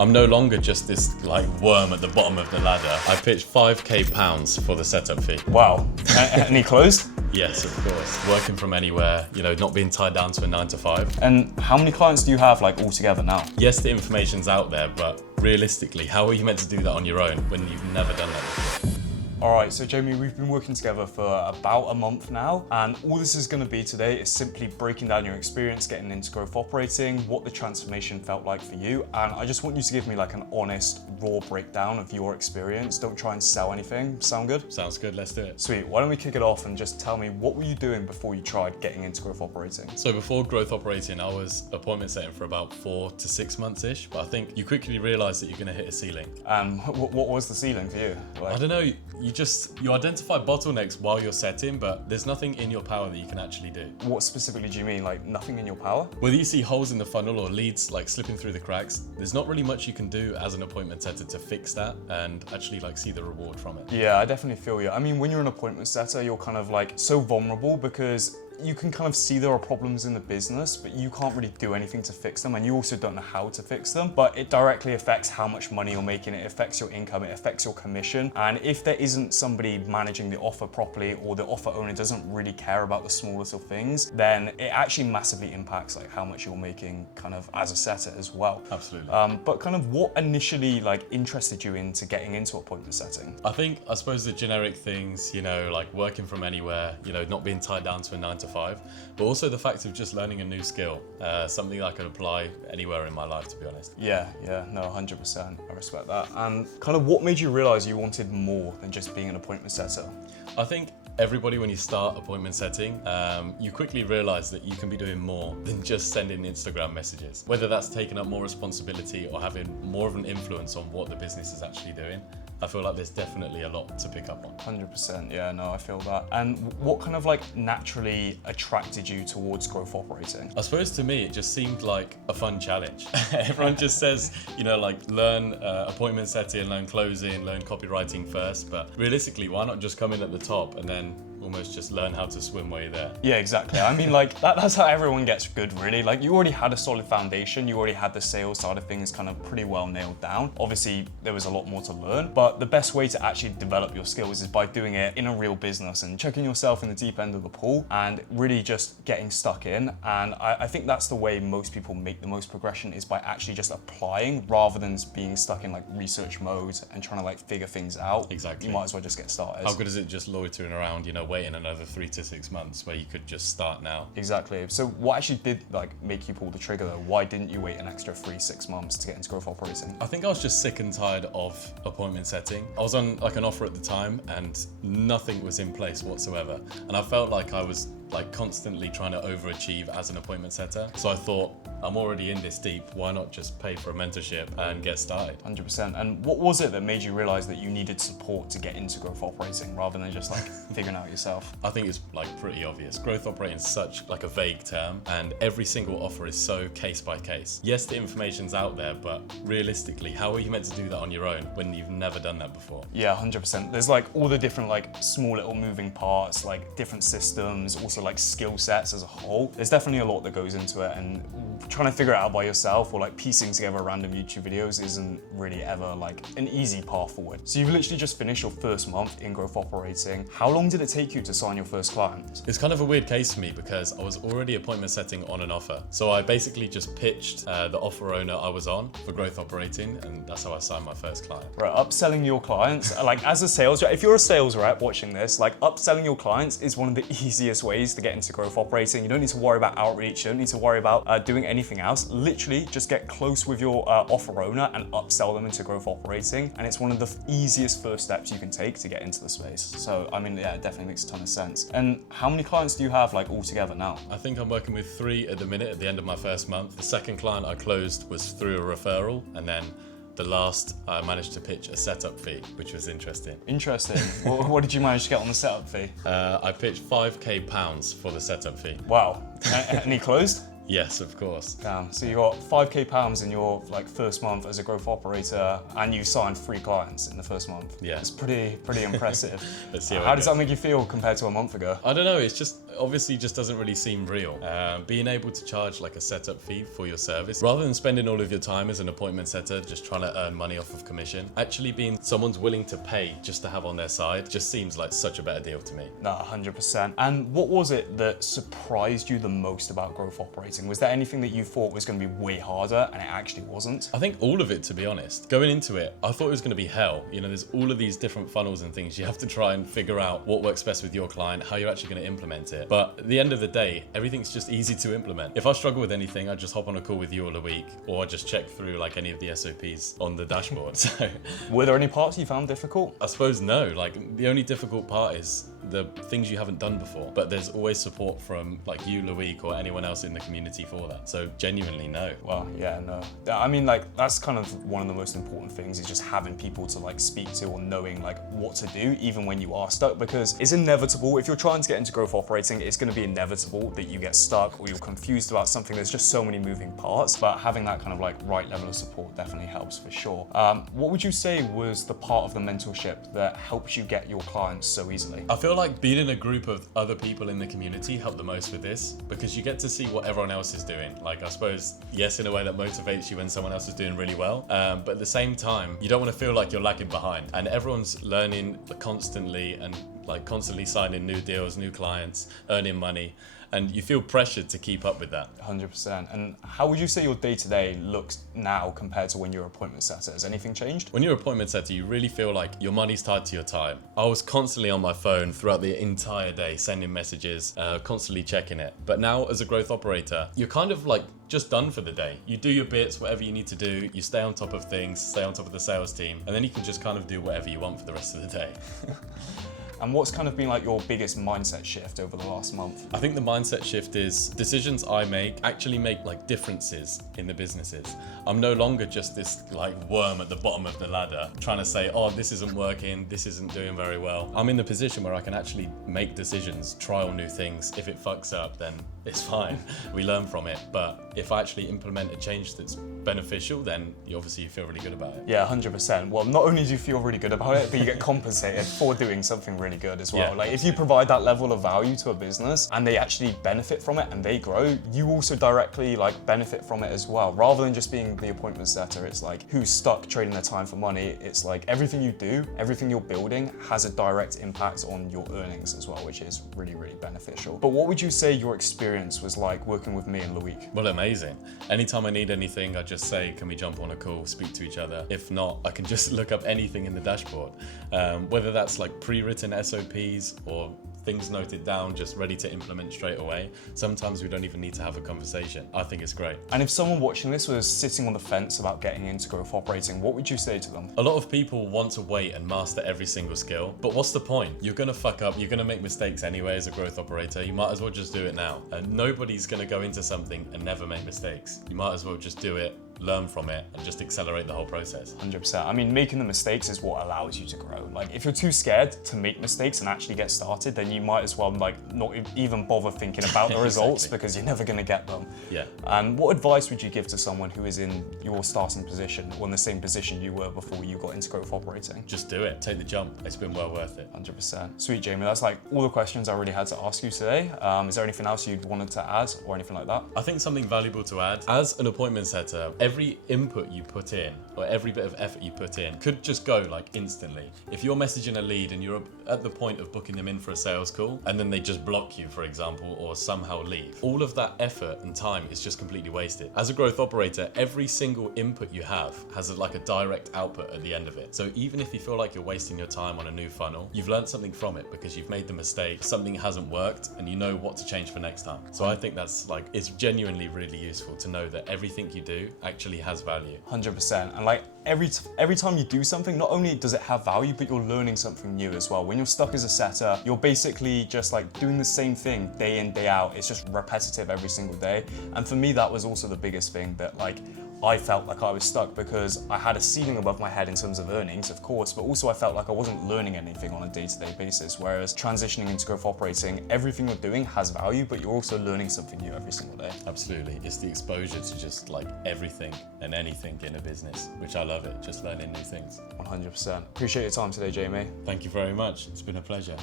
I'm no longer just this like worm at the bottom of the ladder. I pitched £5,000 for the setup fee. Wow. Any closed? Yes, of course. Working from anywhere, not being tied down to a 9 to 5. And how many clients do you have like altogether now? Yes, the information's out there, but realistically, how are you meant to do that on your own when you've never done that before? All right, so Jamie, we've been working together for about a month now, and all this is going to be today is simply breaking down your experience getting into growth operating, what the transformation felt like for you, and I just want you to give me like an honest, raw breakdown of your experience. Don't try and sell anything. Sound good? Sounds good, let's do it. Sweet, why don't we kick it off and just tell me, what were you doing before you tried getting into growth operating? So before growth operating, I was appointment setting for about 4 to 6 months-ish, but I think you quickly realize that you're going to hit a ceiling. What was the ceiling for you? I don't know, you identify bottlenecks while you're setting, but there's nothing in your power that you can actually do. What specifically do you mean? Like nothing in your power? Whether you see holes in the funnel or leads like slipping through the cracks, there's not really much you can do as an appointment setter to fix that and actually like see the reward from it. Yeah, I definitely feel you. I mean, when you're an appointment setter, you're kind of like so vulnerable because you can kind of see there are problems in the business, but you can't really do anything to fix them, and you also don't know how to fix them. But it directly affects how much money you're making, it affects your income, it affects your commission. And if there isn't somebody managing the offer properly, or the offer owner doesn't really care about the small little things, then it actually massively impacts like how much you're making kind of as a setter as well. Absolutely. But kind of what initially like interested you into getting into appointment setting? I suppose the generic things, like working from anywhere, not being tied down to a 9 to 5, but also the fact of just learning a new skill, something that I could apply anywhere in my life, to be honest. Yeah, no, 100%. I respect that. And kind of what made you realize you wanted more than just being an appointment setter? I think everybody, when you start appointment setting, you quickly realize that you can be doing more than just sending Instagram messages. Whether that's taking up more responsibility or having more of an influence on what the business is actually doing, I feel like there's definitely a lot to pick up on. 100%, yeah, no, I feel that. And what kind of like naturally attracted you towards growth operating? I suppose to me, it just seemed like a fun challenge. Everyone just says, learn appointment setting, learn closing, learn copywriting first, but realistically, why not just come in at the top and then almost just learn how to swim while you're there? Yeah, exactly. I mean, like that's how everyone gets good, really. Like you already had a solid foundation, you already had the sales side of things kind of pretty well nailed down. Obviously, there was a lot more to learn, but the best way to actually develop your skills is by doing it in a real business and chucking yourself in the deep end of the pool and really just getting stuck in. And I think that's the way most people make the most progression, is by actually just applying rather than being stuck in like research mode and trying to like figure things out. Exactly. You might as well just get started. How good is it just loitering around, waiting another 3 to 6 months where you could just start now? Exactly. So what actually did like make you pull the trigger though? Why didn't you wait an extra 3-6 months to get into growth operating? I think I was just sick and tired of appointment setting. I was on like an offer at the time and nothing was in place whatsoever. And I felt like I was like constantly trying to overachieve as an appointment setter. So I thought, I'm already in this deep, why not just pay for a mentorship and get started? 100%. And what was it that made you realize that you needed support to get into growth operating rather than just like figuring out yourself? I think it's like pretty obvious. Growth operating is such like a vague term, and every single offer is so case by case. Yes, the information's out there, but realistically, how are you meant to do that on your own when you've never done that before? Yeah, 100%. There's like all the different like small little moving parts, like different systems, also like skill sets as a whole. There's definitely a lot that goes into it, and trying to figure it out by yourself or like piecing together random YouTube videos isn't really ever like an easy path forward. So you've literally just finished your first month in growth operating. How long did it take you to sign your first client? It's kind of a weird case for me because I was already appointment setting on an offer. So I basically just pitched the offer owner I was on for growth operating, and that's how I signed my first client. Right, upselling your clients, like as a sales rep, if you're a sales rep watching this, like upselling your clients is one of the easiest ways to get into growth operating. You don't need to worry about outreach, you don't need to worry about doing anything else. Literally just get close with your offer owner and upsell them into growth operating. And it's one of the easiest first steps you can take to get into the space. So, I mean, yeah, it definitely makes a ton of sense. And how many clients do you have like all together now? I think I'm working with 3 at the minute at the end of my first month. The second client I closed was through a referral, and then the last, I managed to pitch a setup fee, which was interesting. Interesting. What did you manage to get on the setup fee? I pitched £5,000 for the setup fee. Wow. Any closed? Yes, of course. Damn. So you got 5k pounds in your like first month as a growth operator, and you signed 3 clients in the first month. Yeah. It's pretty impressive. Let's see How it does goes. that make you feel compared to a month ago? I don't know, it's just obviously just doesn't really seem real. Being able to charge like a setup fee for your service, rather than spending all of your time as an appointment setter just trying to earn money off of commission, actually being someone's willing to pay just to have on their side just seems like such a better deal to me. No, 100%. And what was it that surprised you the most about growth operating? Was there anything that you thought was going to be way harder and it actually wasn't? I think all of it, to be honest. Going into it, I thought it was going to be hell. You know, there's all of these different funnels and things. You have to try and figure out what works best with your client, how you're actually going to implement it. But at the end of the day, everything's just easy to implement. If I struggle with anything, I just hop on a call with you all a week, or I just check through like any of the SOPs on the dashboard. So Were there any parts you found difficult? I suppose no. Like the only difficult part is the things you haven't done before, but there's always support from like you, Loic, or anyone else in the community for that. So genuinely no. Well, yeah, no. I mean, like, that's kind of one of the most important things is just having people to like speak to or knowing like what to do, even when you are stuck, because it's inevitable. If you're trying to get into growth operating, it's going to be inevitable that you get stuck or you're confused about something. There's just so many moving parts, but having that kind of like right level of support definitely helps for sure. What would you say was the part of the mentorship that helps you get your clients so easily? I feel like being in a group of other people in the community helped the most with this, because you get to see what everyone else is doing. Like, I suppose, yes, in a way that motivates you when someone else is doing really well, but at the same time, you don't want to feel like you're lagging behind. And everyone's learning constantly and like constantly signing new deals, new clients, earning money, and you feel pressured to keep up with that. 100%. And how would you say your day-to-day looks now compared to when you're an appointment setter? Has anything changed? When you're an appointment setter, you really feel like your money's tied to your time. I was constantly on my phone throughout the entire day, sending messages, constantly checking it. But now as a growth operator, you're kind of like just done for the day. You do your bits, whatever you need to do, you stay on top of things, stay on top of the sales team, and then you can just kind of do whatever you want for the rest of the day. And what's kind of been like your biggest mindset shift over the last month? I think the mindset shift is decisions I make actually make like differences in the businesses. I'm no longer just this like worm at the bottom of the ladder trying to say, oh, this isn't working, this isn't doing very well. I'm in the position where I can actually make decisions, trial new things. If it fucks up, then it's fine. We learn from it. But if I actually implement a change that's beneficial, then you obviously feel really good about it. Yeah, 100%. Well, not only do you feel really good about it, but you get compensated for doing something really good as well. Yeah, like if you provide that level of value to a business and they actually benefit from it and they grow, you also directly like benefit from it as well. Rather than just being the appointment setter, it's like who's stuck trading their time for money. It's like everything you do, everything you're building has a direct impact on your earnings as well, which is really, really beneficial. But what would you say your experience was like working with me and Loic? Well, amazing. Anytime I need anything, I just say, can we jump on a call, speak to each other? If not, I can just look up anything in the dashboard. Whether that's like pre-written SOPs or things noted down, just ready to implement straight away. Sometimes we don't even need to have a conversation. I think it's great. And if someone watching this was sitting on the fence about getting into growth operating, what would you say to them? A lot of people want to wait and master every single skill, but what's the point? You're gonna fuck up, you're gonna make mistakes anyway as a growth operator. You might as well just do it now. And nobody's gonna go into something and never make mistakes. You might as well just do it, learn from it, and just accelerate the whole process. 100%. I mean, making the mistakes is what allows you to grow. Like, if you're too scared to make mistakes and actually get started, then you might as well like not even bother thinking about the results because you're never going to get them. Yeah. And what advice would you give to someone who is in your starting position or in the same position you were before you got into growth operating? Just do it. Take the jump. It's been well worth it. 100%. Sweet, Jamie. That's like all the questions I really had to ask you today. Is there anything else you'd wanted to add or anything like that? I think something valuable to add, as an appointment setter, every input you put in or every bit of effort you put in could just go like instantly. If you're messaging a lead and you're at the point of booking them in for a sales call and then they just block you, for example, or somehow leave, all of that effort and time is just completely wasted. As a growth operator, every single input you have has like a direct output at the end of it. So even if you feel like you're wasting your time on a new funnel, you've learned something from it because you've made the mistake, something hasn't worked, and you know what to change for next time. So I think that's like, it's genuinely really useful to know that everything you do actually has value. 100%. And like every time you do something, not only does it have value, but you're learning something new as well. When you're stuck as a setter, you're basically just like doing the same thing day in, day out. It's just repetitive every single day. And for me, that was also the biggest thing, that like I felt like I was stuck because I had a ceiling above my head in terms of earnings, of course, but also I felt like I wasn't learning anything on a day-to-day basis. Whereas transitioning into growth operating, everything you're doing has value, but you're also learning something new every single day. Absolutely. It's the exposure to just like everything and anything in a business, which I love it, just learning new things. 100%. Appreciate your time today, Jamie. Thank you very much. It's been a pleasure.